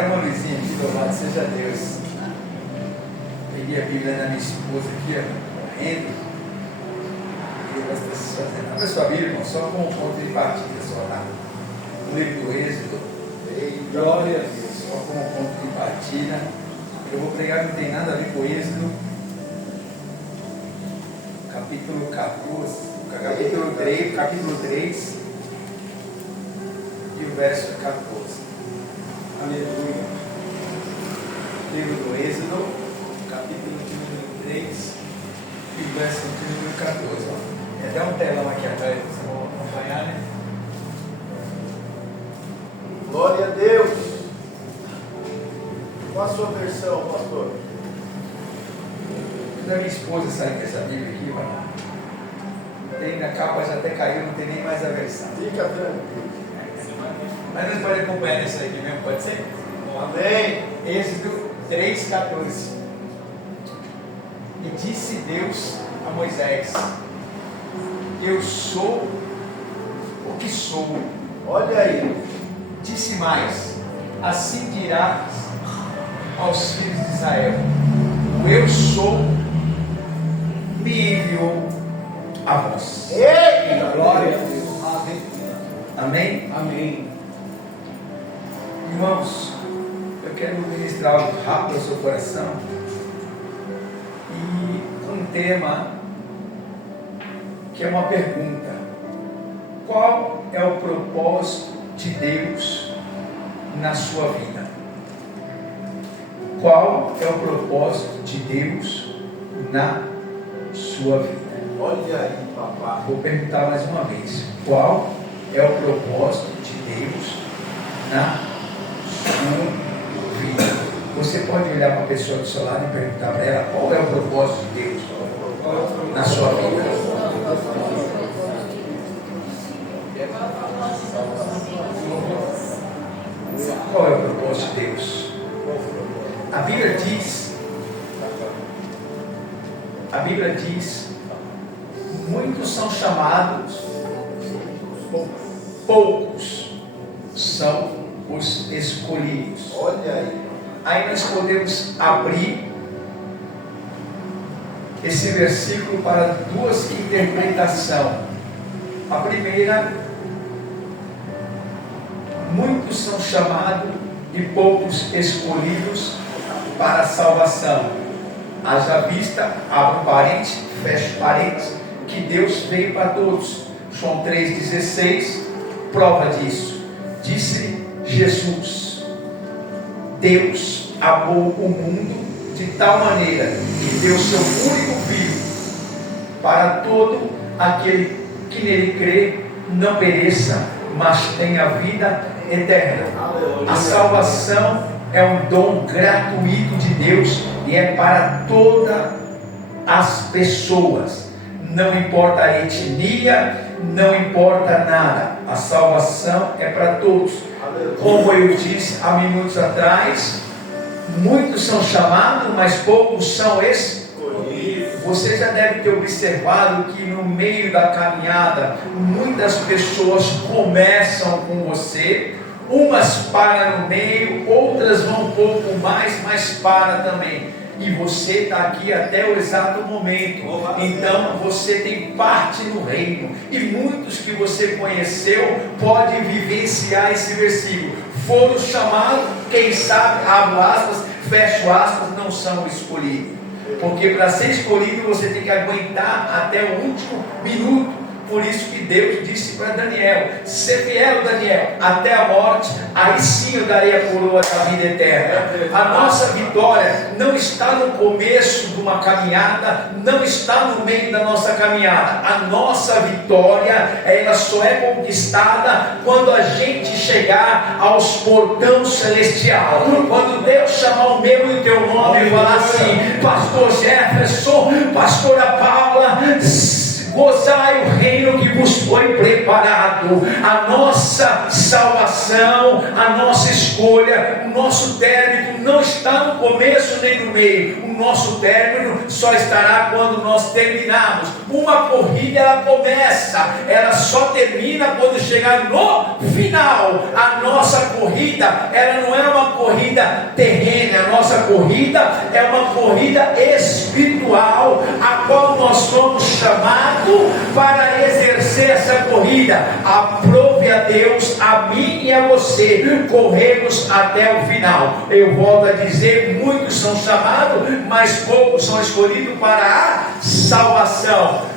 até uma luzinha aqui, louvado seja Deus. Peguei a Bíblia da minha esposa aqui, ó, correndo. E ela está se fazendo. Abre sua Bíblia, irmão, só com um ponto de partida, só lá. No livro do Êxodo. Glória a Deus, só com um ponto de partida. Eu vou pregar, não tem nada a ver com Êxodo. Capítulo 14, capítulo 3 e o verso 14. Aleluia. Livro do Êxodo, capítulo número 3 e o verso número 14. Ó. Até um telão aqui atrás, vocês vão acompanhar, né? Glória a Deus. Qual a sua versão, pastor? Da minha esposa sair com essa Bíblia aqui, mano. Tem na capa, já até caiu, não tem nem mais a versão. Fica tranquilo. Mas nós podemos acompanhar isso aqui mesmo, pode ser? Amém. Êxodo 3,14. E disse Deus a Moisés: Eu sou o que sou. Olha aí. Disse mais: Assim dirás aos filhos de Israel: O Eu sou me enviou a vós. Eita, Glória a Deus. Amém? Amém. Irmãos, eu quero ministrar algo rápido ao seu coração e um tema que é uma pergunta: qual é o propósito de Deus na sua vida? Qual é o propósito de Deus na sua vida? Olha aí, papai. Vou perguntar mais uma vez: qual é o propósito de Deus na sua vida? Você pode olhar para a pessoa do seu lado e perguntar para ela: qual é o propósito de Deus na sua vida? Qual é o propósito de Deus? A Bíblia diz, muitos são chamados, poucos são os escolhidos. Olha aí. Aí nós podemos abrir esse versículo para duas interpretações. A primeira: muitos são chamados e poucos escolhidos para a salvação. Haja vista, abre parênteses, fecha parênteses, que Deus veio para todos. João 3,16 prova disso. Disse Jesus: Deus amou o mundo de tal maneira que deu seu único filho, para todo aquele que nele crê não pereça, mas tenha vida eterna. A salvação é um dom gratuito de Deus e é para todas as pessoas. Não importa a etnia, não importa nada. A salvação é para todos. Como eu disse há minutos atrás, muitos são chamados, mas poucos são escolhidos. Você já deve ter observado que no meio da caminhada, muitas pessoas começam com você, umas param no meio, outras vão um pouco mais, mas param também. E você está aqui até o exato momento. Então você tem parte no reino. E muitos que você conheceu podem vivenciar esse versículo. Foram chamados, quem sabe, abro aspas, fecho aspas, não são escolhidos. Porque para ser escolhido você tem que aguentar até o último minuto. Por isso que Deus disse para Daniel: ser fiel, Daniel, até a morte, aí sim eu darei a coroa da vida eterna. A nossa vitória não está no começo de uma caminhada, não está no meio da nossa caminhada. A nossa vitória, ela só é conquistada quando a gente chegar aos portões celestial. Quando Deus chamar o meu e o teu nome e falar assim: Pastor Jefferson, Pastora Paula, gozai o reino que vos foi preparado. A nossa salvação, a nossa escolha, o nosso término não está no começo nem no meio. O nosso término só estará quando nós terminarmos. Uma corrida, ela começa, ela só termina quando chegar no final. A nossa corrida, ela não é uma corrida corrida terrena, a nossa corrida é uma corrida espiritual, a qual nós somos chamados para exercer essa corrida. Aprove a Deus, a mim e a você, corremos até o final. Eu volto a dizer, muitos são chamados, mas poucos são escolhidos para a salvação.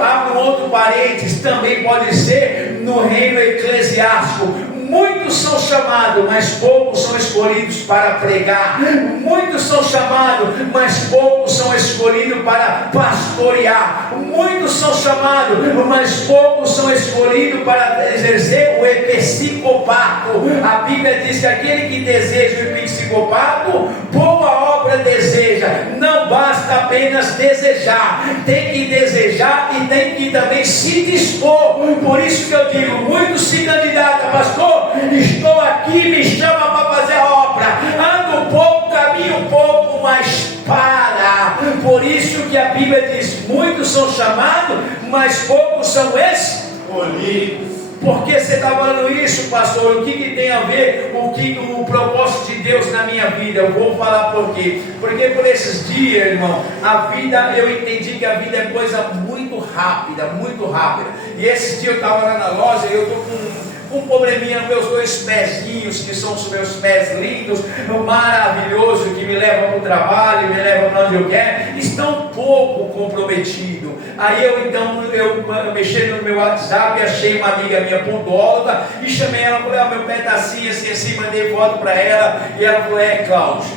Abra um outro parênteses, também pode ser no reino eclesiástico. Muitos são chamados, mas poucos são escolhidos para pregar. Muitos são chamados, mas poucos são escolhidos para pastorear. Muitos são chamados, mas poucos são escolhidos para exercer o episcopato. A Bíblia diz que aquele que deseja o episcopato, boa obra deseja. Não basta apenas desejar, tem que desejar e tem que também se dispor. Por isso que eu digo, muitos se candidatam, pastor, estou aqui, me chama para fazer a obra, ando pouco, caminho pouco, mas para. Por isso que a Bíblia diz, muitos são chamados, mas poucos são escolhidos. Por que você está falando isso, pastor? O que tem a ver o propósito de Deus na minha vida? Eu vou falar por quê. Porque por esses dias, irmão, a vida, eu entendi que a vida é coisa muito rápida, muito rápida. E esse dia eu estava lá na loja e eu estou com um probleminha nos meus dois pezinhos, que são os meus pés lindos, maravilhoso, que me levam para o trabalho, me levam para onde eu quero, estão um pouco comprometidos. Aí eu mexendo no meu WhatsApp, achei uma amiga minha podóloga e chamei ela, falei, meu pé está assim, mandei foto para ela, e ela falou, Cláudio,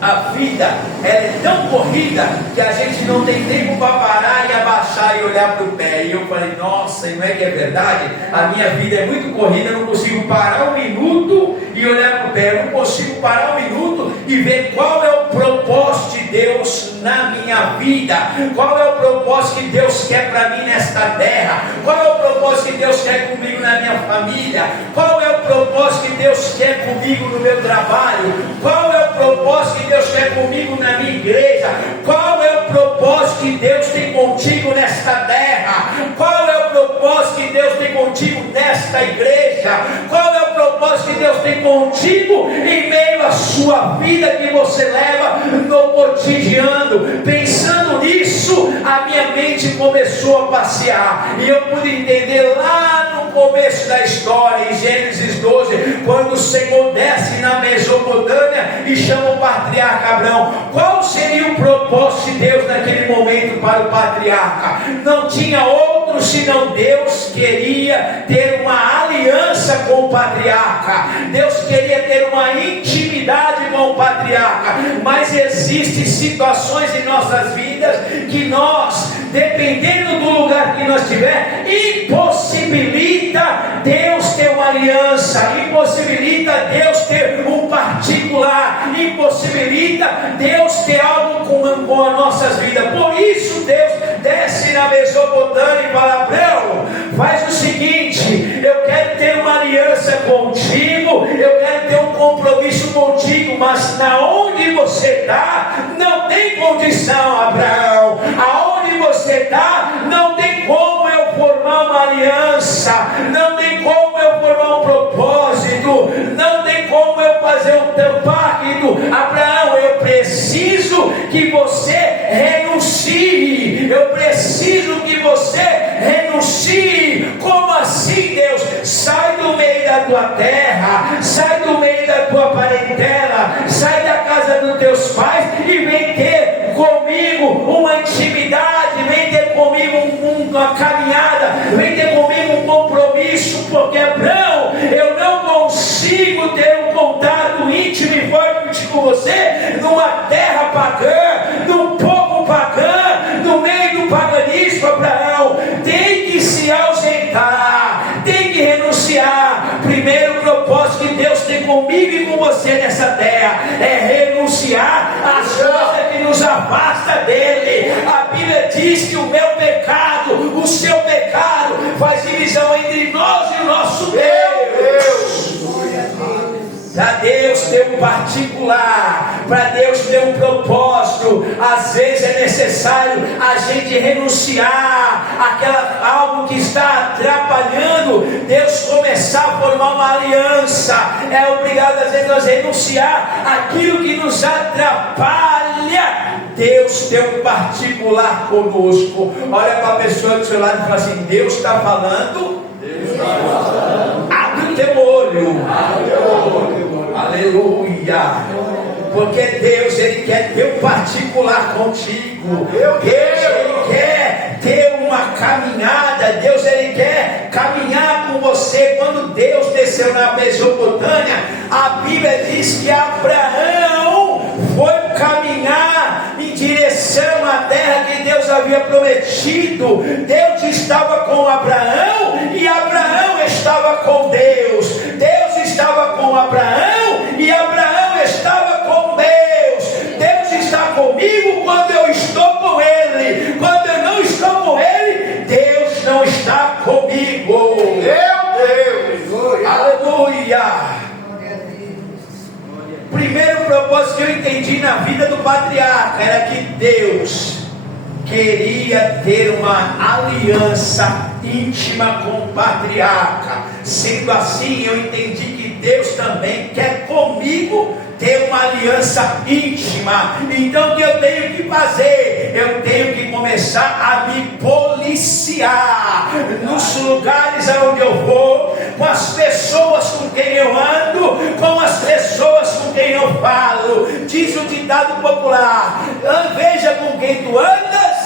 a vida ela é tão corrida que a gente não tem tempo para parar e abaixar e olhar para o pé. E eu falei, nossa, não é que é verdade? A minha vida é muito corrida, eu não consigo parar um minuto e olhar para o pé, eu não consigo parar um minuto e ver qual é o propósito de Deus na minha vida, qual é o propósito que Deus quer para mim nesta terra, qual é o propósito que Deus quer comigo na minha família, qual é o propósito que Deus quer comigo no meu trabalho, qual é o propósito que Deus quer comigo na minha igreja, qual é o propósito que Deus tem contigo nesta terra, qual é o propósito que Deus tem contigo nesta igreja, qual é o propósito que Deus tem contigo em meio à sua vida que você leva no cotidiano. Pensando nisso, a minha mente começou a passear e eu pude entender lá no começo da história, em Gênesis 12, quando o Senhor desce na Mesopotâmia e chama o patriarca Abraão. Qual seria o propósito de Deus naquele momento para o patriarca? Não tinha outro senão Deus queria ter uma aliança com o patriarca. Deus queria ter uma intimidade com o patriarca. Mas existem situações em nossas vidas que nós, dependendo do lugar que nós estiver, impossibilita Deus ter uma aliança, impossibilita Deus ter um particular, impossibilita Deus ter algo com as nossas vidas. Por isso Deus desce na Mesopotâmia e fala, Abraão, faz o seguinte, eu quero ter uma aliança contigo, eu quero ter um compromisso contigo, mas na onde você está, não tem condição, Abraão. Aonde você está, não tem como eu formar uma aliança, não tem como eu formar um propósito, não tem como eu fazer um pacto. Abraão, eu preciso que você renuncie, eu preciso que você renuncie. Como assim, Deus? Sai do meio da tua terra, sai do meio da tua parentela, sai da casa dos teus pais e vem ter comigo uma intimidade, vem ter comigo uma caminhada, vem ter comigo um compromisso, porque Abraão, eu não consigo ter um contato íntimo e forte com você numa terra pagã, num povo pagã, no meio do paganismo. Abraão tem que se ausentar, tem que renunciar. Primeiro propósito que Deus tem comigo e com você nessa terra é renunciar às coisas que nos afasta dele. A Bíblia diz que o meu pecado, o seu pecado faz divisão entre nós e o nosso Deus. Para Deus ter um particular, para Deus ter um propósito, às vezes é necessário a gente renunciar algo que está atrapalhando Deus começar a formar uma aliança. É obrigado às vezes nós renunciar aquilo que nos atrapalha Deus ter um particular conosco. Olha para a pessoa do seu lado e fala assim: Deus está falando. Abre o teu olho. Aleluia. Porque Deus, Ele quer ter um particular contigo. Deus, Ele quer ter uma caminhada. Deus, Ele quer caminhar com você. Quando Deus desceu na Mesopotâmia, a Bíblia diz que Abraão foi caminhar em direção à terra que Deus havia prometido. Deus estava com Abraão e Abraão estava com Deus. Deus estava com Abraão e Abraão estava com Deus. Deus está comigo quando eu estou com Ele. Quando eu não estou com Ele, Deus não está comigo. Meu Deus! Aleluia! Primeiro propósito que eu entendi na vida do patriarca era que Deus queria ter uma aliança íntima com o patriarca. Sendo assim, eu entendi que Deus também quer comigo ter uma aliança íntima. Então o que eu tenho que fazer? Eu tenho que começar a me policiar nos lugares aonde eu vou, com as pessoas com quem eu ando, com as pessoas com quem eu falo. Diz o ditado popular: veja com quem tu andas.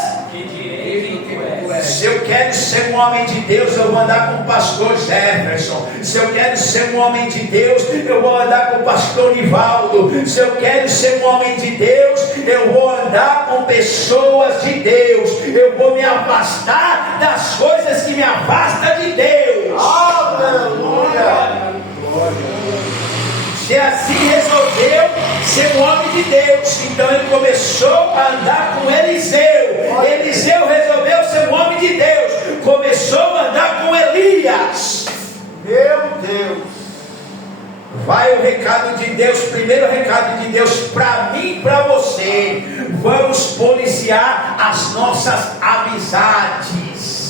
Se eu quero ser um homem de Deus, eu vou andar com o pastor Jefferson. Se eu quero ser um homem de Deus, eu vou andar com o pastor Nivaldo. Se eu quero ser um homem de Deus, eu vou andar com pessoas de Deus. Eu vou me afastar das coisas que me afastam de Deus. Aleluia! Se assim resolveu ser um homem de Deus, então ele começou a andar com Eliseu. Eliseu resolveu ser um homem de Deus, começou a andar com Elias. Meu Deus! Vai o recado de Deus, primeiro recado de Deus para mim e para você: vamos policiar as nossas amizades.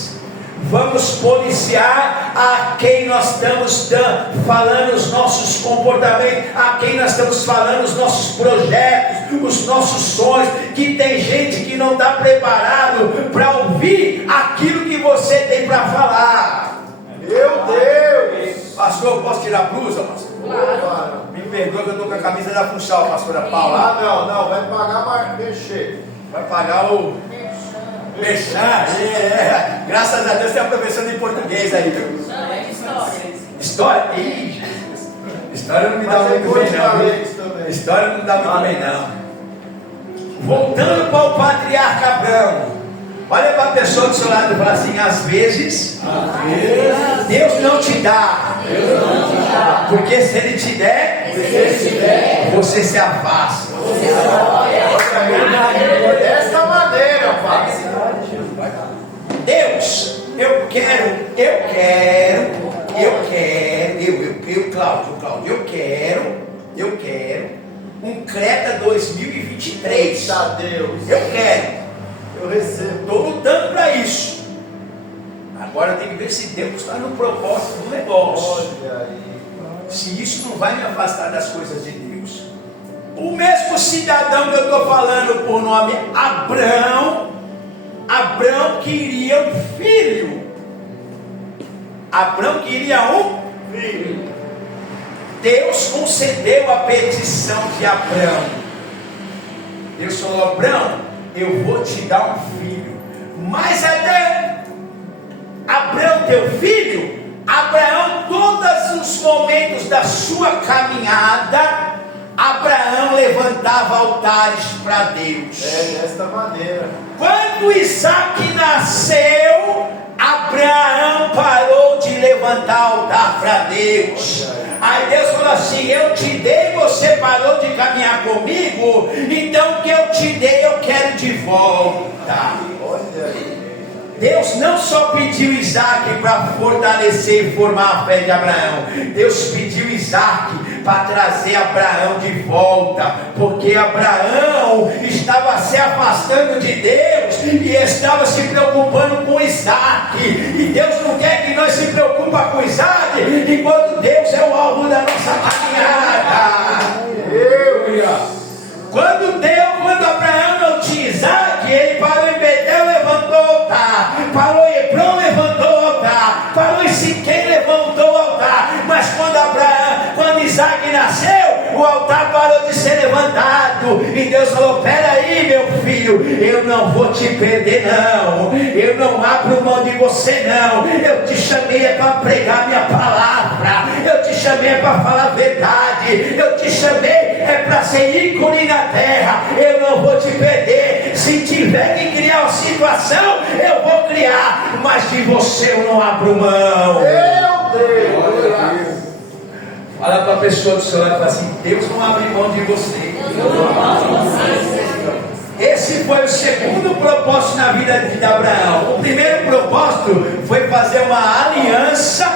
Vamos policiar a quem nós estamos falando os nossos comportamentos, a quem nós estamos falando os nossos projetos, os nossos sonhos. Que tem gente que não está preparado para ouvir aquilo que você tem para falar. Meu Deus! Pastor, posso tirar a blusa, pastor? Claro. Me perdoa que eu estou com a camisa da Funchal, pastora Paula. Não, vai pagar mais mexer. Vai pagar o... Mexer, graças a Deus tem a professora de português aí, viu? Não, é de história. História? Ih, história não me dá muito bem não. História não me dá muito bem não. Voltando para o patriarca Abraão, olha para a pessoa do seu lado e fala assim: às vezes Deus não te dá, porque se Ele te der, você se afasta. Dessa maneira, Pai. Deus, Cláudio, eu quero um Creta 2023. Eita Deus. Eu quero. Eu recebo. Estou lutando para isso. Agora eu tenho que ver se Deus está no propósito do negócio. Olha aí. Se isso não vai me afastar das coisas de Deus. O mesmo cidadão que eu estou falando por nome Abraão queria um filho. Abraão queria um filho. Deus concedeu a petição de Abraão. Deus falou: Abraão, eu vou te dar um filho. Mas até Abraão teu filho, Abraão, todos os momentos da sua caminhada, Abraão levantava altares para Deus. Desta maneira. Quando Isaac nasceu, Abraão parou de levantar altar para Deus. Aí Deus falou assim: eu te dei, você parou de caminhar comigo, então o que eu te dei eu quero de volta. Olha aí. Deus não só pediu Isaac para fortalecer e formar a fé de Abraão. Deus pediu Isaac para trazer Abraão de volta, porque Abraão estava se afastando de Deus e estava se preocupando com Isaac, e Deus não quer que nós se preocupemos com Isaac, enquanto Deus é o alvo da nossa caminhada. Quando Abraão não tinha Isaac, ele parou em Betel, levantou o altar, parou em Hebron, levantou o altar, parou em Siquém, levantou o altar. Mas quando Isaac nasceu, o altar parou de ser levantado, e Deus falou: peraí, meu filho, eu não vou te perder não, eu não abro mão de você não, eu te chamei é para pregar minha palavra, eu te chamei é para falar a verdade, eu te chamei é para ser ícone na terra, eu não vou te perder. Se tiver que criar uma situação, eu vou criar, mas de você eu não abro mão. Meu Deus! Fala para a pessoa do seu lado e fala assim: Deus não abre mão de você. Esse foi o segundo propósito na vida de Abraão. O primeiro propósito foi fazer uma aliança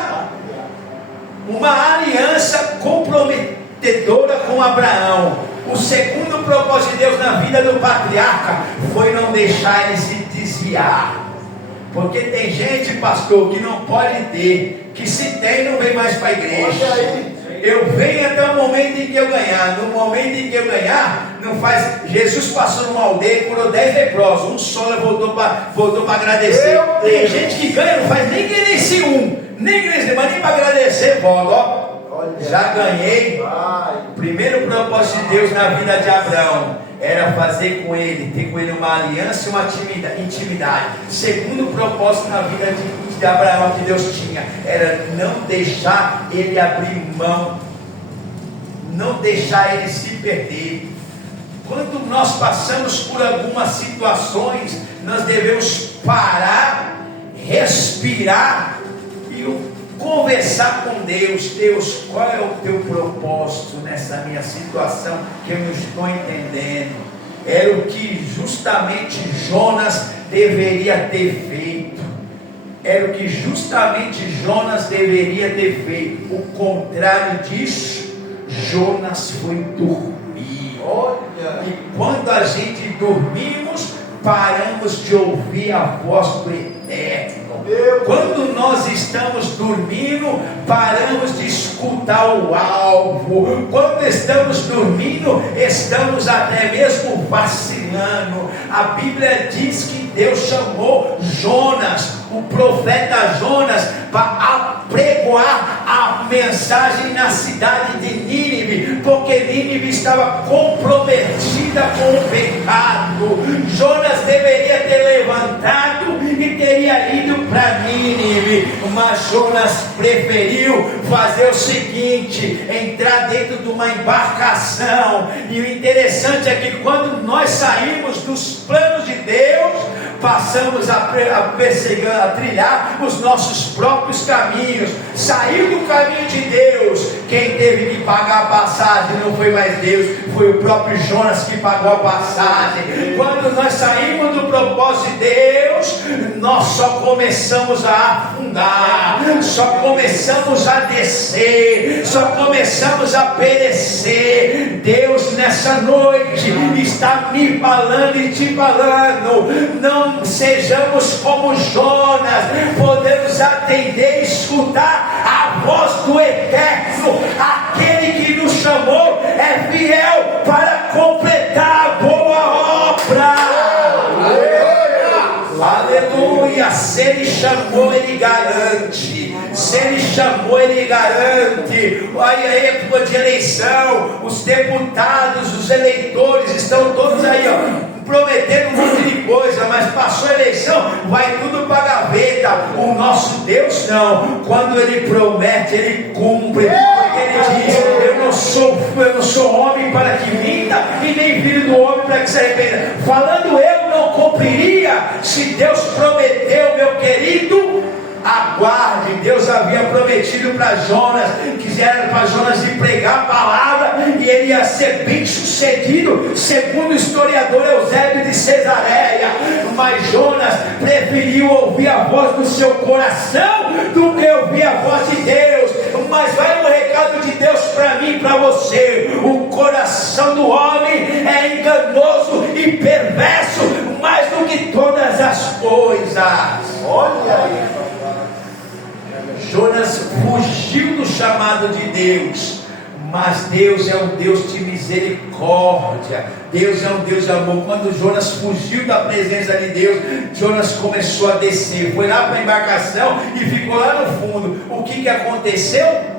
comprometedora com Abraão. O segundo propósito de Deus na vida do patriarca foi não deixar ele se desviar. Porque tem gente, pastor, que não pode ter, que se tem não vem mais para a igreja. Eu venho até o momento em que eu ganhar. No momento em que eu ganhar, não faz. Jesus passou numa aldeia e curou 10 leprosos. Um só voltou para agradecer. Tem gente que ganha, não faz nem esse mas nem para agradecer, volta. Já ganhei. O primeiro propósito de Deus na vida de Abraão era fazer com ele, ter com ele uma aliança e uma intimidade. Segundo propósito na vida de Abraão que Deus tinha era não deixar ele abrir mão, não deixar ele se perder. Quando nós passamos por algumas situações, nós devemos parar, respirar e conversar com Deus. Deus, qual é o teu propósito nessa minha situação que eu não estou entendendo? Era o que justamente Jonas deveria ter feito. Era o que justamente Jonas deveria ter feito. O contrário disso, Jonas foi dormir. E quando a gente dormimos, paramos de ouvir a voz do Eterno. Quando nós estamos dormindo, paramos de escutar o alvo. Quando estamos dormindo, estamos até mesmo vacilando. A Bíblia diz que Deus chamou Jonas, o profeta Jonas, para apregoar a mensagem na cidade de Nínive, porque Nínive estava comprometida com o pecado. Jonas deveria ter levantado e teria ido para Nínive, mas Jonas preferiu fazer o seguinte: entrar dentro de uma embarcação. E o interessante é que quando nós saímos dos planos de Deus, passamos a trilhar os nossos próprios caminhos. Saiu do caminho de Deus. Quem teve que pagar a passagem não foi mais Deus, foi o próprio Jonas que pagou a passagem. Quando nós saímos do propósito de Deus, nós só começamos a afundar, só começamos a descer, só começamos a perecer. Deus nessa noite está me falando e te falando: não sejamos como Jonas, podemos atender e escutar a voz do Eterno. Aquele que nos chamou é fiel para completar a boa obra. Aleluia. Se Ele chamou, Ele garante. Se Ele chamou, Ele garante. Olha a época de eleição, os deputados, os eleitores estão todos aí, prometendo um monte de coisa, mas passou a eleição, vai tudo para a gaveta. O nosso Deus não. Quando Ele promete, Ele cumpre. Ele diz: eu não sou homem para que minta, e nem filho do homem para que se arrependa. Falando eu, não cumpriria. Se Deus prometeu, meu querido, aguarde. Deus havia prometido para Jonas, quiseram para Jonas de pregar a palavra, e ele ia ser bem sucedido, segundo o historiador Eusébio de Cesareia. Mas Jonas preferiu ouvir a voz do seu coração do que ouvir a voz de Deus. Mas vai um recado recado de Deus para mim e para você: o coração do homem é enganoso e perverso mais do que todas as coisas. Olha aí, Jonas fugiu do chamado de Deus, mas Deus é um Deus de misericórdia. Deus é um Deus de amor. Quando Jonas fugiu da presença de Deus, Jonas começou a descer, foi lá para a embarcação e ficou lá no fundo. O que aconteceu?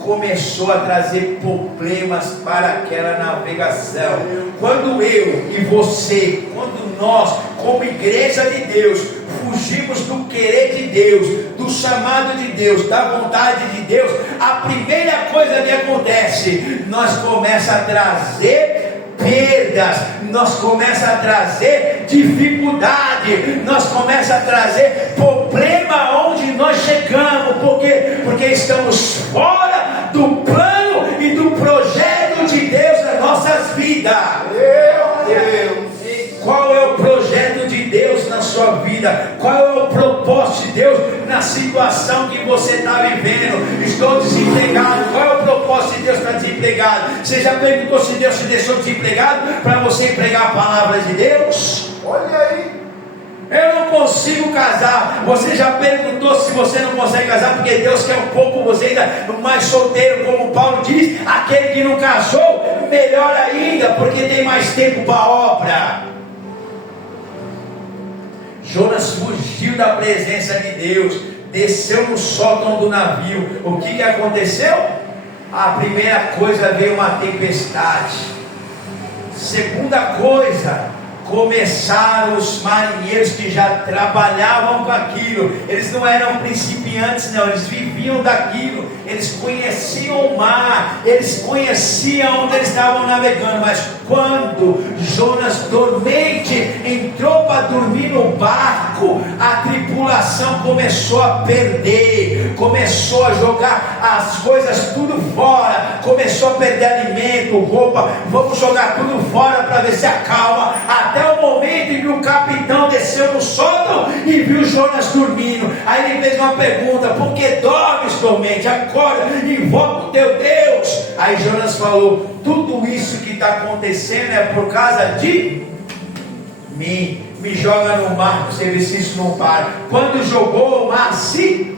Começou a trazer problemas para aquela navegação. Quando eu e você, quando nós, como igreja de Deus, fugimos do querer de Deus, do chamado de Deus, da vontade de Deus, a primeira coisa que acontece, nós começamos a trazer perdas, nós começamos a trazer dificuldade, nós começamos a trazer problema onde nós chegamos, porque estamos fora do plano e do projeto de Deus nas nossas vidas. meu Deus. Qual é o projeto de Deus na sua vida? Qual é o propósito de Deus na situação que você está vivendo? Estou desempregado. Qual é o propósito de Deus para desempregado? Você já perguntou se Deus te deixou desempregado para você pregar a palavra de Deus? Olha aí. Eu não consigo casar. Você já perguntou se você não consegue casar porque Deus quer um pouco você ainda mais solteiro, como Paulo diz? Aquele que não casou, melhor ainda, porque tem mais tempo para a obra. Jonas fugiu da presença de Deus, desceu no sótão do navio. O que aconteceu? A primeira coisa, veio uma tempestade. Segunda coisa, começaram os marinheiros que já trabalhavam com aquilo. Eles não eram principiantes, não, eles viviam daquilo, eles conheciam o mar, eles conheciam onde eles estavam navegando. Mas quando Jonas, dormente, entrou para dormir no barco, a tripulação começou a perder, começou a jogar as coisas tudo fora, começou a perder alimento, roupa. Vamos jogar tudo fora para ver se acalma. Até o momento em que o capitão desceu no sótão e viu Jonas dormindo. Aí ele fez uma pergunta: por que dormes, dormente? Acorda, invoca o teu Deus. Aí Jonas falou: tudo isso que está acontecendo é por causa de mim. Me joga no mar para você ver se isso não para. Quando jogou, o mar se...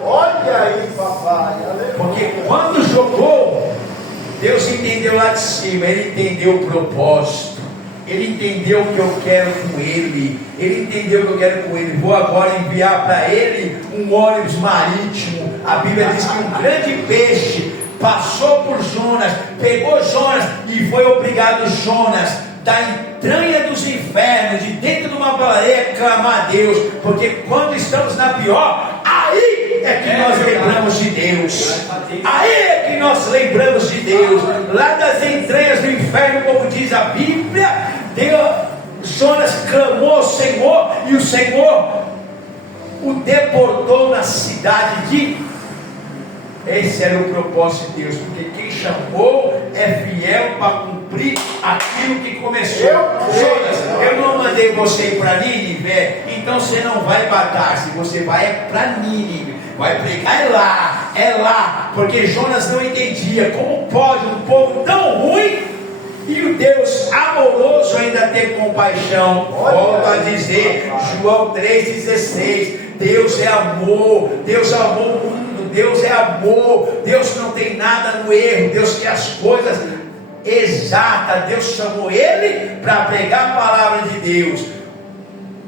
Olha aí, papai. Porque quando jogou, Deus entendeu lá de cima. Ele entendeu o propósito. Ele entendeu o que eu quero com ele. Ele entendeu o que eu quero com ele. Vou agora enviar para ele um ônibus marítimo. A Bíblia diz que um grande peixe passou por Jonas, pegou Jonas e foi obrigado Jonas, da entranha dos infernos, de dentro de uma baleia, clamar a Deus. Porque quando estamos na pior, aí é que nós lembramos de Deus. Aí é que nós lembramos de Deus. Lá das entranhas do inferno, como diz a Bíblia, Jonas clamou ao Senhor, e o Senhor o deportou na cidade de... Esse era o propósito de Deus, porque quem chamou é fiel para cumprir aquilo que começou. Jonas, eu não mandei você ir para Nínive, então você não vai batalhar. Se você vai é para Nínive, vai pregar, é lá, porque Jonas não entendia como pode um povo tão ruim e o Deus amoroso ainda ter compaixão. Volto a dizer, João 3,16, Deus é amor, Deus amou o mundo. Deus é amor, Deus não tem nada no erro, Deus quer as coisas exatas. Deus chamou ele para pregar a palavra de Deus.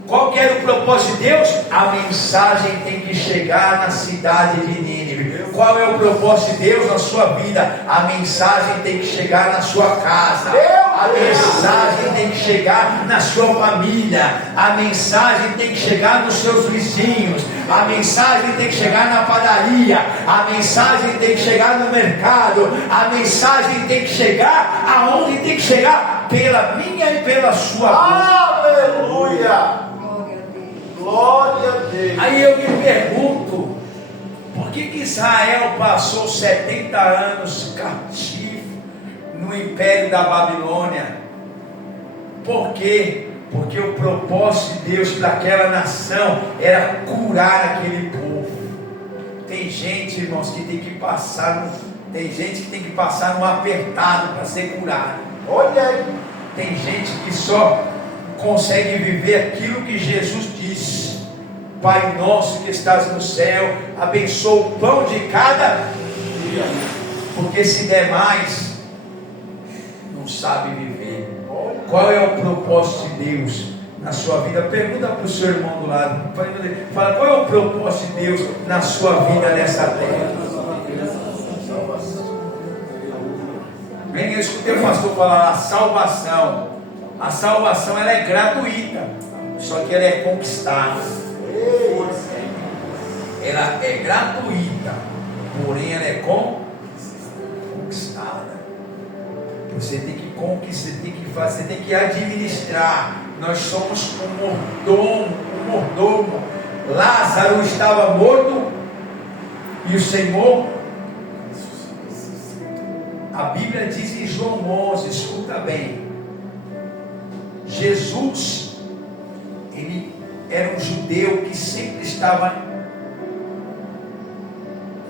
Qual que era o propósito de Deus? A mensagem tem que chegar na cidade de Nínive. Qual é o propósito de Deus na sua vida? A mensagem tem que chegar na sua casa. A mensagem tem que chegar na sua família. A mensagem tem que chegar nos seus vizinhos. A mensagem tem que chegar na padaria. A mensagem tem que chegar no mercado. A mensagem tem que chegar aonde tem que chegar? Pela minha e pela sua vida. Aleluia. Glória a Deus. Aí eu me pergunto, por que Israel passou 70 anos cativo no império da Babilônia? Por quê? Porque o propósito de Deus para aquela nação era curar aquele povo. Tem gente, irmãos, que tem que passar num apertado para ser curado. Olha aí. Tem gente que só consegue viver aquilo que Jesus disse: Pai nosso que estás no céu, abençoa o pão de cada dia. Porque se der mais, não sabe viver. Qual é o propósito de Deus na sua vida? Pergunta para o seu irmão do lado. Fala, qual é o propósito de Deus na sua vida nessa terra? Bem, eu escutei o pastor falar a salvação. A salvação, ela é gratuita, só que ela é conquistada. Ela é gratuita, porém ela é conquistada. Você tem que conquistar, você tem que administrar. Nós somos um mordomo. Lázaro estava morto e o Senhor, a Bíblia diz em João 11, escuta bem, Jesus, ele era um judeu que sempre estava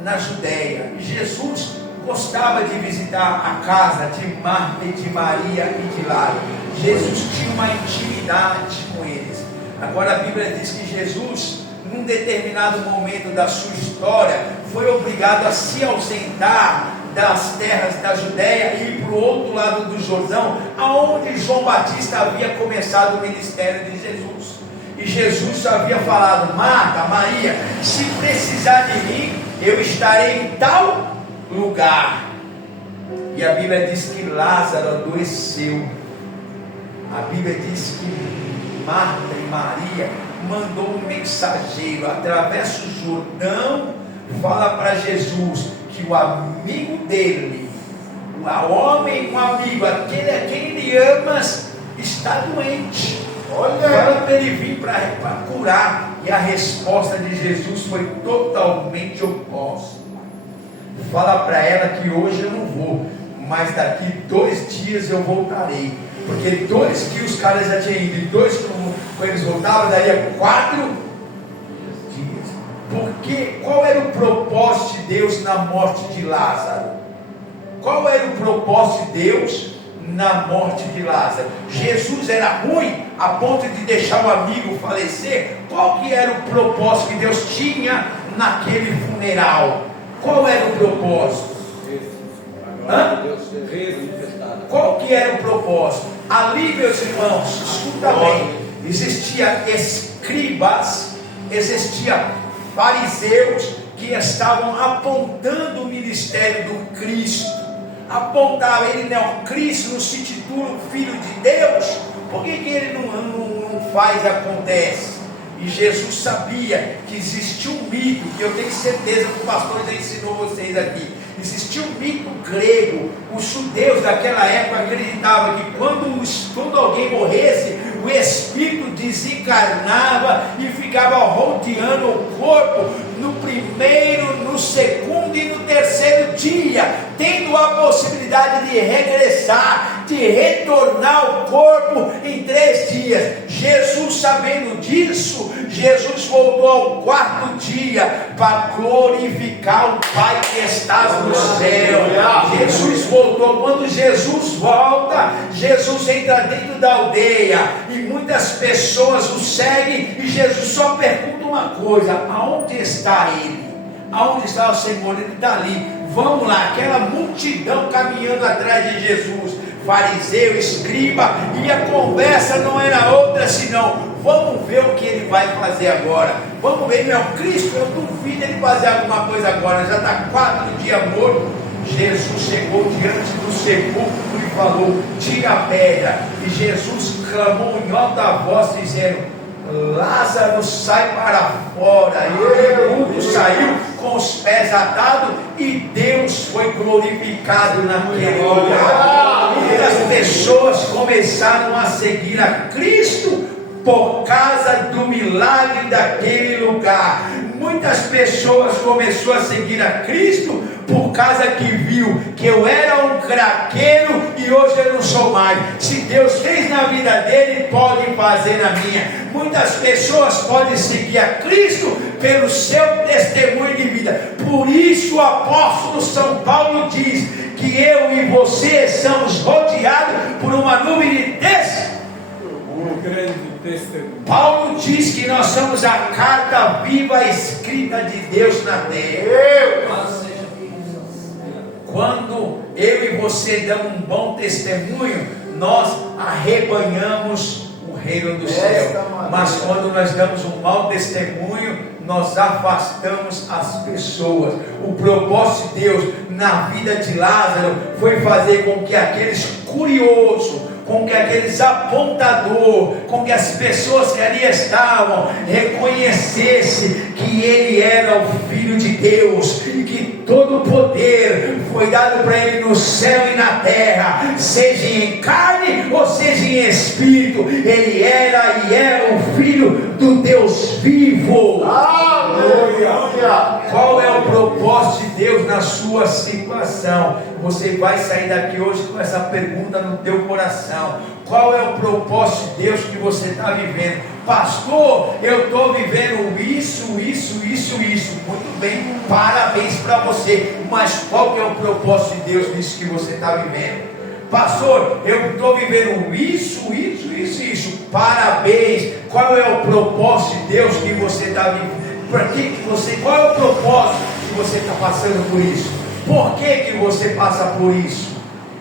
na Judéia. Jesus gostava de visitar a casa de Marta e de Maria e de Lázaro. Jesus tinha uma intimidade com eles. Agora a Bíblia diz que Jesus, num determinado momento da sua história, foi obrigado a se ausentar das terras da Judéia e ir para o outro lado do Jordão, aonde João Batista havia começado o ministério de Jesus. E Jesus havia falado: Marta, Maria, se precisar de mim, eu estarei em tal lugar. E a Bíblia diz que Lázaro adoeceu. A Bíblia diz que Marta e Maria mandou um mensageiro, atravessa o Jordão, fala para Jesus que o amigo dele, um amigo, aquele a quem ele ama, está doente. Fala para ele vir para curar. E a resposta de Jesus foi totalmente oposta. Fala para ela que hoje eu não vou, mas daqui 2 dias eu voltarei. Porque 2 que os caras já tinham ido, e 2 quando eles voltavam, daria 4 dias. Porque qual era o propósito de Deus na morte de Lázaro? Qual era o propósito de Deus na morte de Lázaro? Jesus era ruim a ponto de deixar o amigo falecer? Qual que era o propósito que Deus tinha naquele funeral? Qual era o propósito? Qual que era o propósito? Ali, meus irmãos, escuta bem, existia escribas, existia fariseus que estavam apontando o ministério do Cristo. Apontavam, ele não é o Cristo, não se intitula Filho de Deus. Por que ele não faz, acontece? E Jesus sabia que existia um mito, que eu tenho certeza que o pastor já ensinou vocês aqui. Existia um mito grego. Os judeus daquela época acreditavam que quando alguém morresse, o espírito desencarnava e ficava rodeando o corpo no primeiro, no segundo e no terceiro dia, tendo a possibilidade de regressar, de retornar ao corpo em 3 dias. Jesus, sabendo disso, Jesus voltou ao 4º dia para glorificar o Pai que está no céu. Jesus voltou. Quando Jesus volta, Jesus entra dentro da aldeia e muitas pessoas o seguem, e Jesus só pergunta uma coisa: aonde está ele? Aonde está o Senhor? Ele está ali. Vamos lá. Aquela multidão caminhando atrás de Jesus, fariseu, escriba, e a conversa não era outra senão: vamos ver o que ele vai fazer agora. Vamos ver, meu Cristo, eu duvido ele fazer alguma coisa agora. Já está 4 dias morto. Jesus chegou diante do sepulcro e falou: tira a pedra. E Jesus clamou em alta voz, dizendo: Lázaro, sai para fora. E o mundo saiu com os pés atados, e Deus foi glorificado naquele lugar. Muitas pessoas começaram a seguir a Cristo por causa do milagre daquele lugar. Muitas pessoas começaram a seguir a Cristo por causa que viu que eu era um craqueiro e e hoje eu não sou mais. Se Deus fez na vida dele, pode fazer na minha. Muitas pessoas podem seguir a Cristo pelo seu testemunho de vida. Por isso o apóstolo São Paulo diz que eu e você somos rodeados por uma nuvem de testemunho. Paulo diz que nós somos a carta viva escrita de Deus na terra. Quando eu e você damos um bom testemunho, nós arrebanhamos o reino do céu. Mas quando nós damos um mau testemunho, nós afastamos as pessoas. O propósito de Deus na vida de Lázaro foi fazer com que aqueles curiosos, com que aqueles apontadores, com que as pessoas que ali estavam reconhecessem que ele era o Filho de Deus, e que todo o poder foi dado para ele no céu e na terra, seja em carne ou seja em espírito. Ele era e é o Filho do Deus vivo. Aleluia! Qual é o propósito de Deus na sua situação? Você vai sair daqui hoje com essa pergunta no teu coração. Qual é o propósito de Deus que você está vivendo? Pastor, eu estou vivendo isso. Muito bem, parabéns para você. Mas qual que é o propósito de Deus nisso que você está vivendo? Pastor, eu estou vivendo isso. Parabéns. Qual é o propósito de Deus que você está vivendo? Qual é o propósito que você está passando por isso? Por que você passa por isso?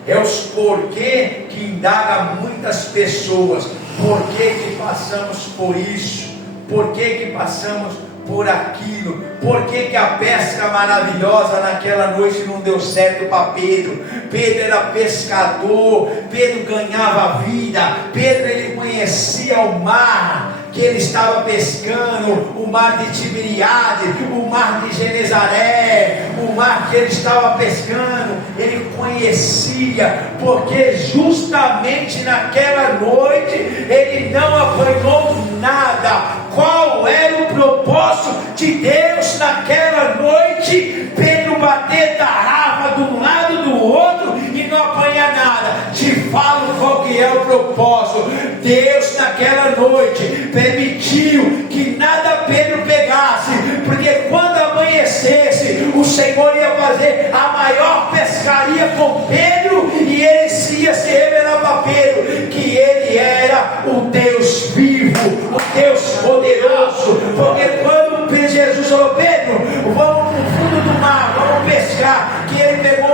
É os porquê que indaga muitas pessoas. Por que passamos por isso? Por que passamos por aquilo? Por que a pesca maravilhosa naquela noite não deu certo para Pedro? Pedro era pescador, Pedro ganhava vida, Pedro ele conhecia o mar que ele estava pescando, o mar de Tiberiade, o mar de Genezaré, o mar que ele estava pescando, ele conhecia, porque justamente naquela noite ele não apanhou nada. Qual era o propósito de Deus naquela noite? Pedro bater tarrafa de um lado do outro e não apanhar nada. Te falo qual que é o propósito. Deus naquela noite permitiu que nada Pedro pegasse, porque quando amanhecesse, o Senhor ia fazer a maior pescaria com Pedro, e ele ia se revelar para Pedro que ele era o Deus vivo, o Deus poderoso. Porque quando Jesus falou: Pedro, vamos no fundo do mar, vamos pescar, que ele pegou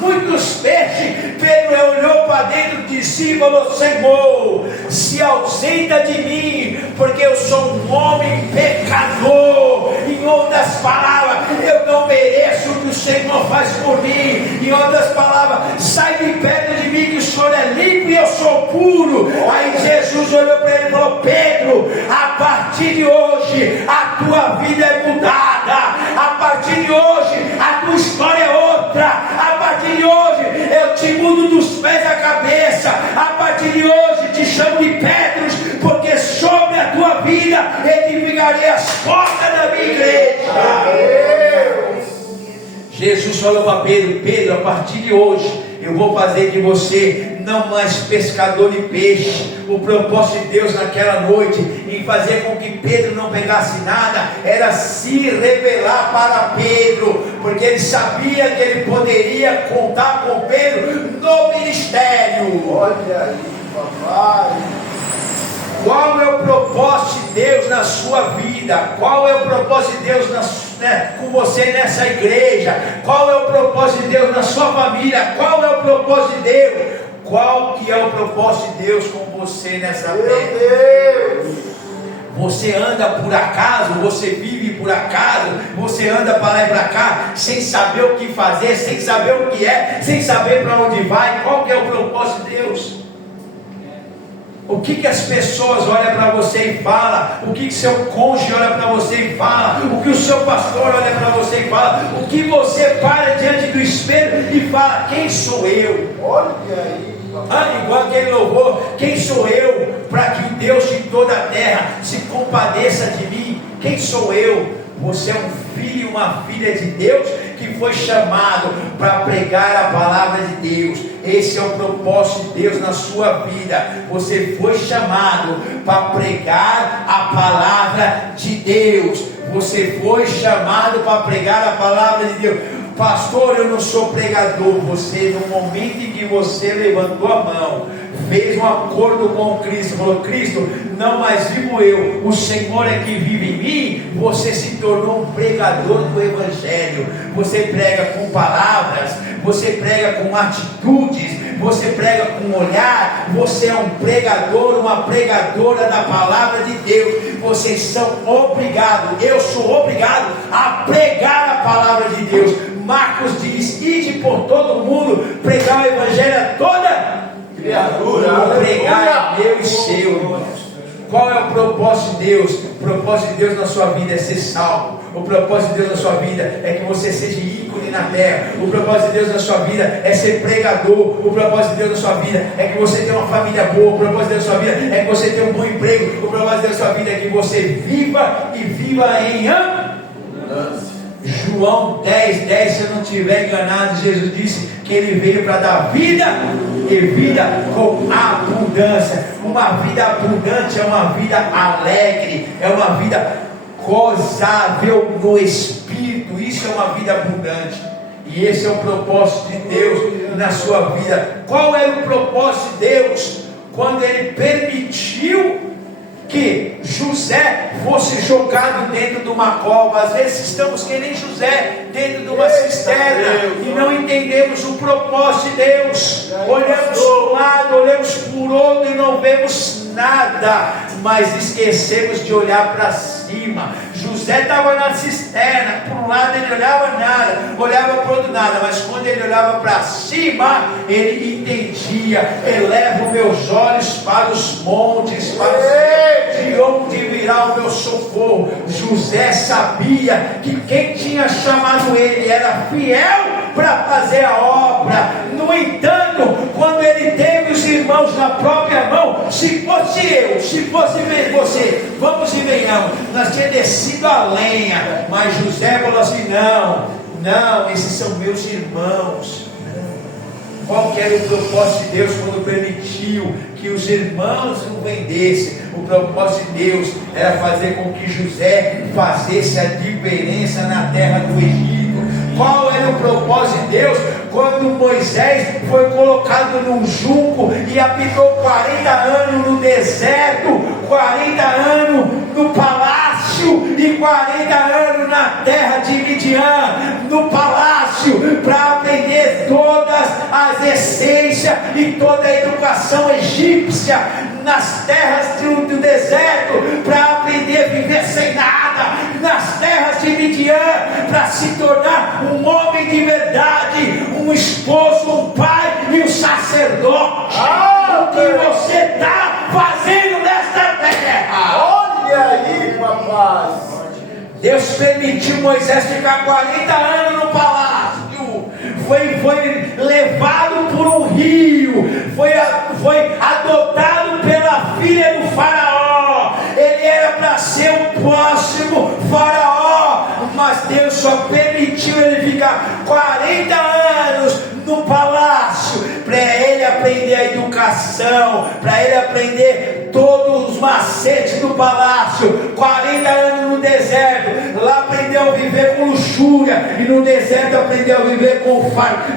muitos peixes, Pedro olhou para dentro de si e falou: Senhor, se ausenta de mim, porque eu sou um homem pecador. Em outras palavras, eu não mereço o que o Senhor faz por mim. Em outras palavras, sai de perto de mim, que o Senhor é limpo e eu sou puro. Aí Jesus olhou para ele e falou: Pedro, a partir de hoje a tua vida é mudada. A partir de hoje a tua história é outra. A partir de hoje eu te mudo dos pés à cabeça. A partir de hoje te chamo de Pedro, porque sobre a tua vida edificarei as portas da minha igreja. Jesus falou para Pedro: Pedro, a partir de hoje eu vou fazer de você não mais pescador de peixe. O propósito de Deus naquela noite, em fazer com que Pedro não pegasse nada, era se revelar para Pedro, porque ele sabia que ele poderia contar com Pedro no ministério. Olha aí, papai. Qual é o propósito de Deus na sua vida? Qual é o propósito de Deus com você nessa igreja? Qual é o propósito de Deus na sua família? Qual é o propósito de Deus? Qual que é o propósito de Deus com você nessa terra? Você anda por acaso, você vive por acaso, você anda para lá e para cá, sem saber o que fazer, sem saber o que é, sem saber para onde vai. Qual que é o propósito de Deus? O que as pessoas olham para você e falam? O que seu cônjuge olha para você e fala? O que o seu pastor olha para você e fala? O que você para diante do espelho e fala: quem sou eu? Olha aí. Igual aquele louvor: quem sou eu para que o Deus de toda a terra se compadeça de mim? Quem sou eu? Você é um filho e uma filha de Deus que foi chamado para pregar a palavra de Deus. Esse é o propósito de Deus na sua vida. Você foi chamado para pregar a palavra de Deus. Você foi chamado para pregar a palavra de Deus. Pastor, eu não sou pregador. Você, no momento em que você levantou a mão, fez um acordo com Cristo, falou: Cristo, não mais vivo eu, o Senhor é que vive em mim. Você se tornou um pregador do Evangelho. Você prega com palavras, você prega com atitudes, você prega com olhar. Você é um pregador, uma pregadora da palavra de Deus. Vocês são obrigados, eu sou obrigado a pregar a palavra de Deus. Marcos diz: ide por todo mundo, pregar o Evangelho a toda criatura. Pregar é meu e seu, irmãos. Qual é o propósito de Deus? O propósito de Deus na sua vida é ser salvo. O propósito de Deus na sua vida é que você seja ícone na terra. O propósito de Deus na sua vida é ser pregador. O propósito de Deus na sua vida é que você tenha uma família boa. O propósito de Deus na sua vida é que você tenha um bom emprego. O propósito de Deus na sua vida é que você viva e viva em abundância. João 10:10, se eu não estiver enganado, Jesus disse que ele veio para dar vida e vida com abundância. Uma vida abundante é uma vida alegre, é uma vida gozável no Espírito. Isso é uma vida abundante. E esse é o propósito de Deus na sua vida. Qual era o propósito de Deus quando ele permitiu que José fosse jogado dentro de uma cova? Às vezes estamos que nem José, dentro de uma cisterna, e não entendemos o propósito de Deus. Olhamos para um lado, olhamos por outro e não vemos nada, mas esquecemos de olhar para cima. José estava na cisterna, por um lado ele olhava nada, olhava para o outro nada, mas quando ele olhava para cima, ele entendia: elevo meus olhos para os montes, para os céus, de onde virá o meu socorro. José sabia que quem tinha chamado ele era fiel para fazer a obra. No entanto, quando ele teve os irmãos na própria mão, se fosse eu, se fosse você, vamos e venhamos, nós tínhamos descido a lenha. Mas José falou assim: não, esses são meus irmãos. Qual que era o propósito de Deus quando permitiu que os irmãos o vendessem? O propósito de Deus era fazer com que José fizesse a diferença na terra do Egito. Qual era o propósito de Deus quando Moisés foi colocado num junco e habitou 40 anos no deserto, 40 anos no palácio e 40 anos na terra de Midian, no palácio, para aprender todas as essências e toda a educação egípcia, nas terras do deserto, para aprender a viver sem nada, nas terras de Midian, para se tornar um homem de verdade, um esposo, um pai e um sacerdote. O que você está fazendo nesta terra? Olha aí, papai. Deus permitiu Moisés ficar 40 anos no palácio. Foi levado por um rio, foi adotado pela filha do faraó. Ele era para ser o próximo faraó, mas Deus só permitiu ele ficar 40 anos no palácio, para ele aprender a educação, para ele aprender todos os macetes do palácio. 40 anos no deserto, lá aprendeu a viver com luxúria, e no deserto aprendeu a viver com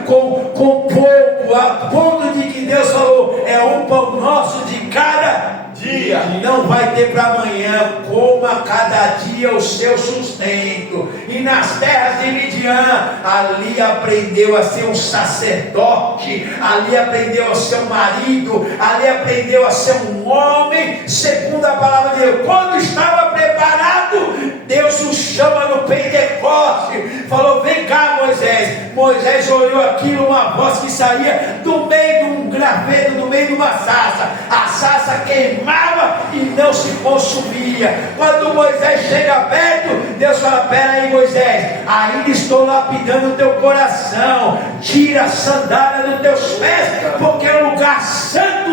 pouco, a ponto de que Deus falou: é um pão nosso de cada dia, não vai ter para amanhã, coma cada dia o seu sustento. E nas terras de Midian, ali aprendeu a ser um sacerdote, ali aprendeu a ser um marido, ali aprendeu a ser um homem segundo a palavra de Deus. Quando estava preparado, Deus o chama no Pentecoste, falou: vem cá, Moisés. Moisés olhou aquilo, uma voz que saía do meio de um graveto, do meio de uma sarça. A sarça queimava e não se consumia. Quando Moisés chega perto, Deus fala: pera aí, Moisés, ainda estou lapidando o teu coração. Tira a sandália dos teus pés, porque o lugar santo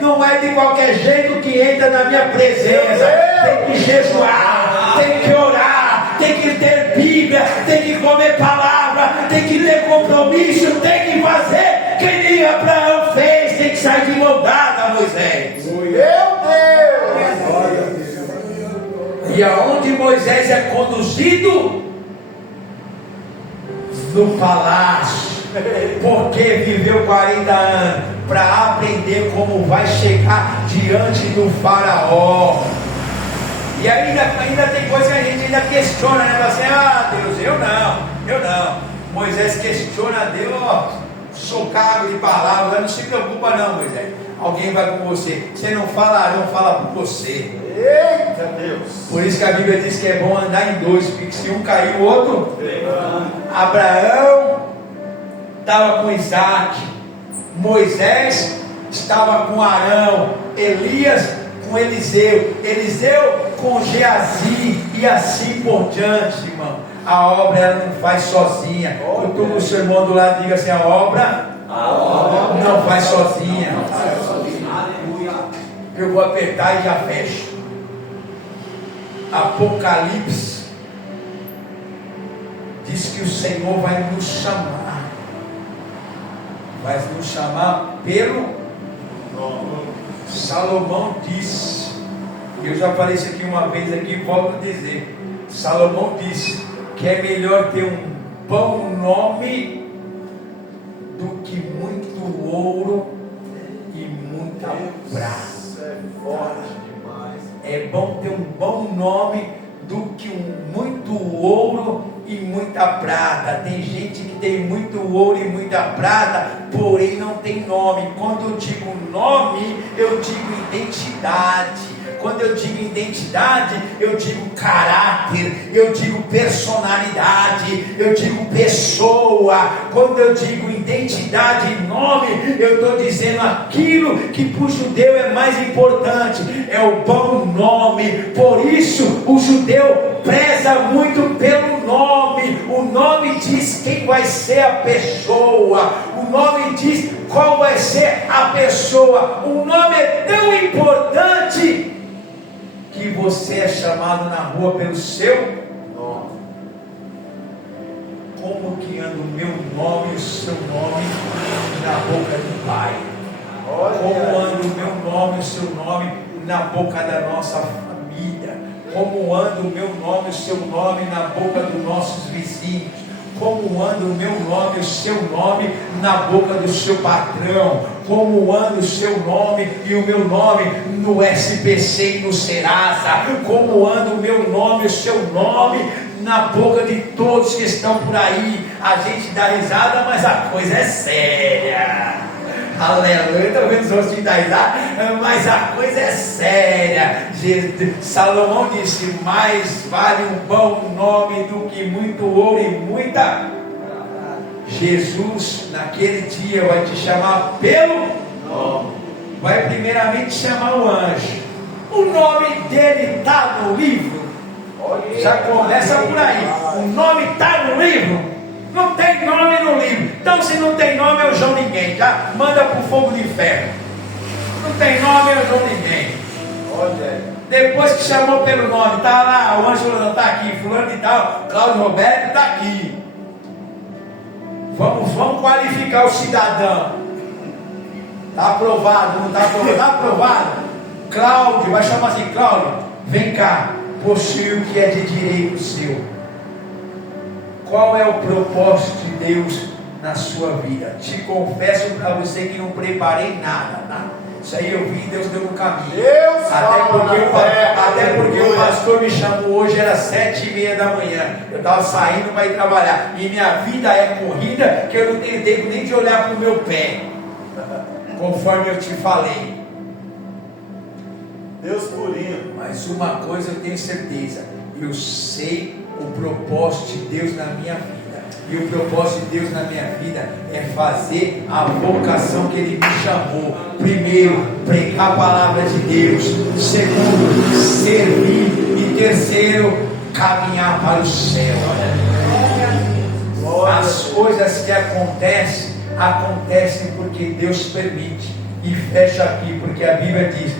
não é de qualquer jeito que entra na minha presença. Tem que jejuar, tem que orar, tem Bíblia, tem que comer palavra, tem que ter compromisso, tem que fazer que nem Abraão fez, tem que sair de moldada, Moisés. Meu Deus! E aonde Moisés é conduzido? No palácio, porque viveu 40 anos para aprender como vai chegar diante do faraó. E ainda tem coisa que a gente ainda questiona, né? Fala assim, Deus, eu não. Moisés questiona a Deus, sou cargo de palavras, não se preocupa não, Moisés. Alguém vai com você. Você não fala por você. Eita Deus! Por isso que a Bíblia diz que é bom andar em dois, porque se um cair, o outro. Abraão estava com Isaac, Moisés estava com Arão, Elias com Eliseu, Eliseu com Geazi, e assim por diante, irmão. A obra ela não faz sozinha. Cutuca o seu irmão do lado e diga assim: a obra não faz sozinha. Eu vou apertar e já fecho. Apocalipse diz que o Senhor vai nos chamar. Vai nos chamar pelo nome. Salomão disse, eu já falei isso aqui uma vez aqui, volto a dizer. Salomão disse que é melhor ter um bom nome do que muito ouro e muita prata. É bom ter um bom nome do que muito ouro e muita prata. Tem gente que tem muito ouro e muita prata, porém não tem nome. Quando eu digo nome, eu digo identidade. Quando eu digo identidade, eu digo caráter, eu digo personalidade, eu digo pessoa. Quando eu digo identidade e nome, eu estou dizendo aquilo que para o judeu é mais importante, é o bom nome. Por isso o judeu preza muito pelo nome. O nome diz quem vai ser a pessoa, o nome diz qual vai ser a pessoa. O nome é tão importante que você é chamado na rua pelo seu nome. Como que anda o meu nome e o seu nome na boca do Pai? Como anda o meu nome e o seu nome na boca da nossa família? Como anda o meu nome e o seu nome na boca dos nossos vizinhos? Como anda o meu nome e o seu nome na boca do seu patrão? Como anda o seu nome e o meu nome no SPC e no Serasa? Como anda o meu nome e o seu nome na boca de todos que estão por aí? A gente dá risada, mas a coisa é séria. Aleluia, estou vendo os rostinhos da risada, mas a coisa é séria. Salomão disse: mais vale um bom nome do que muito ouro e muita. Jesus naquele dia vai te chamar pelo nome. Vai primeiramente chamar o anjo. O nome dele está no livro. Já começa por aí. O nome está no livro. Não tem nome no livro. Então se não tem nome, é o João Ninguém. Já manda para o fogo do inferno. Não tem nome, é o João Ninguém. Depois que chamou pelo nome, está lá, o anjo não está aqui, fulano e tal, Cláudio Roberto está aqui. Vamos qualificar o cidadão. Está aprovado, não está aprovado? Está aprovado. Cláudio, vai chamar assim: Cláudio, vem cá, possui o que é de direito seu. Qual é o propósito de Deus na sua vida? Te confesso para você que não preparei nada, tá? Isso aí eu vi, Deus deu no caminho. Até porque o pastor me chamou hoje, era 7:30 da manhã. Eu estava saindo para ir trabalhar. E minha vida é corrida, que eu não tenho tempo nem de olhar para o meu pé. Conforme eu te falei. Deus purinho. Mas uma coisa eu tenho certeza: eu sei o propósito de Deus na minha vida. E o propósito de Deus na minha vida é fazer a vocação que Ele me chamou. Primeiro, pregar a palavra de Deus. Segundo, servir. E terceiro, caminhar para o céu. As coisas que acontecem porque Deus permite. E fecha aqui, porque a Bíblia diz: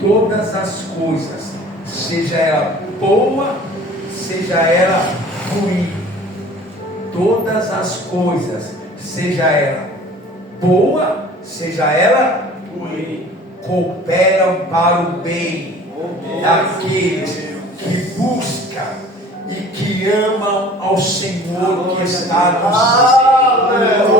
todas as coisas, seja ela boa, seja ela ruim. Todas as coisas, seja ela boa, seja ela ruim, cooperam para o bem daqueles que buscam e que amam ao Senhor que está no céu.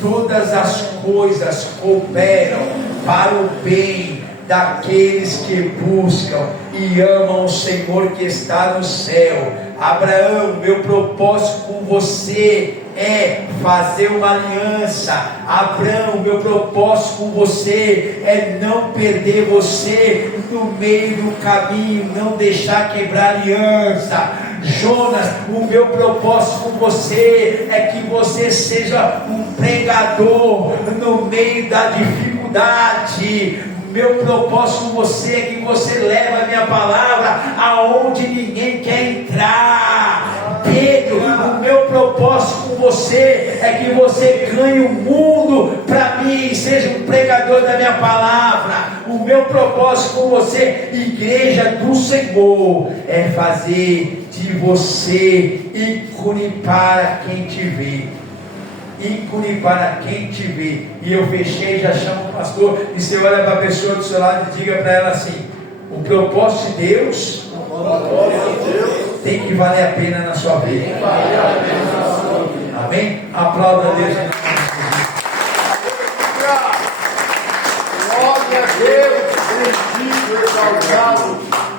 Todas as coisas cooperam para o bem daqueles que buscam e amam o Senhor que está no céu. Abraão, meu propósito com você é fazer uma aliança. Abraão, meu propósito com você é não perder você no meio do caminho, não deixar quebrar aliança. Jonas, o meu propósito com você é que você seja um pregador no meio da dificuldade. Meu propósito com você é que você leve a minha palavra aonde ninguém quer entrar. Pedro, o meu propósito com você é que você ganhe o mundo para mim, seja um pregador da minha palavra. O meu propósito com você, igreja do Senhor, é fazer de você ícone para quem te vê. Ícone para quem te vê. E eu fechei, já chamo o pastor. E você olha para a pessoa do seu lado e diga para ela assim: o propósito de Deus tem que valer a pena na sua vida. Amém? Aplauda a Deus. Glória a Deus, bendito, exaltado.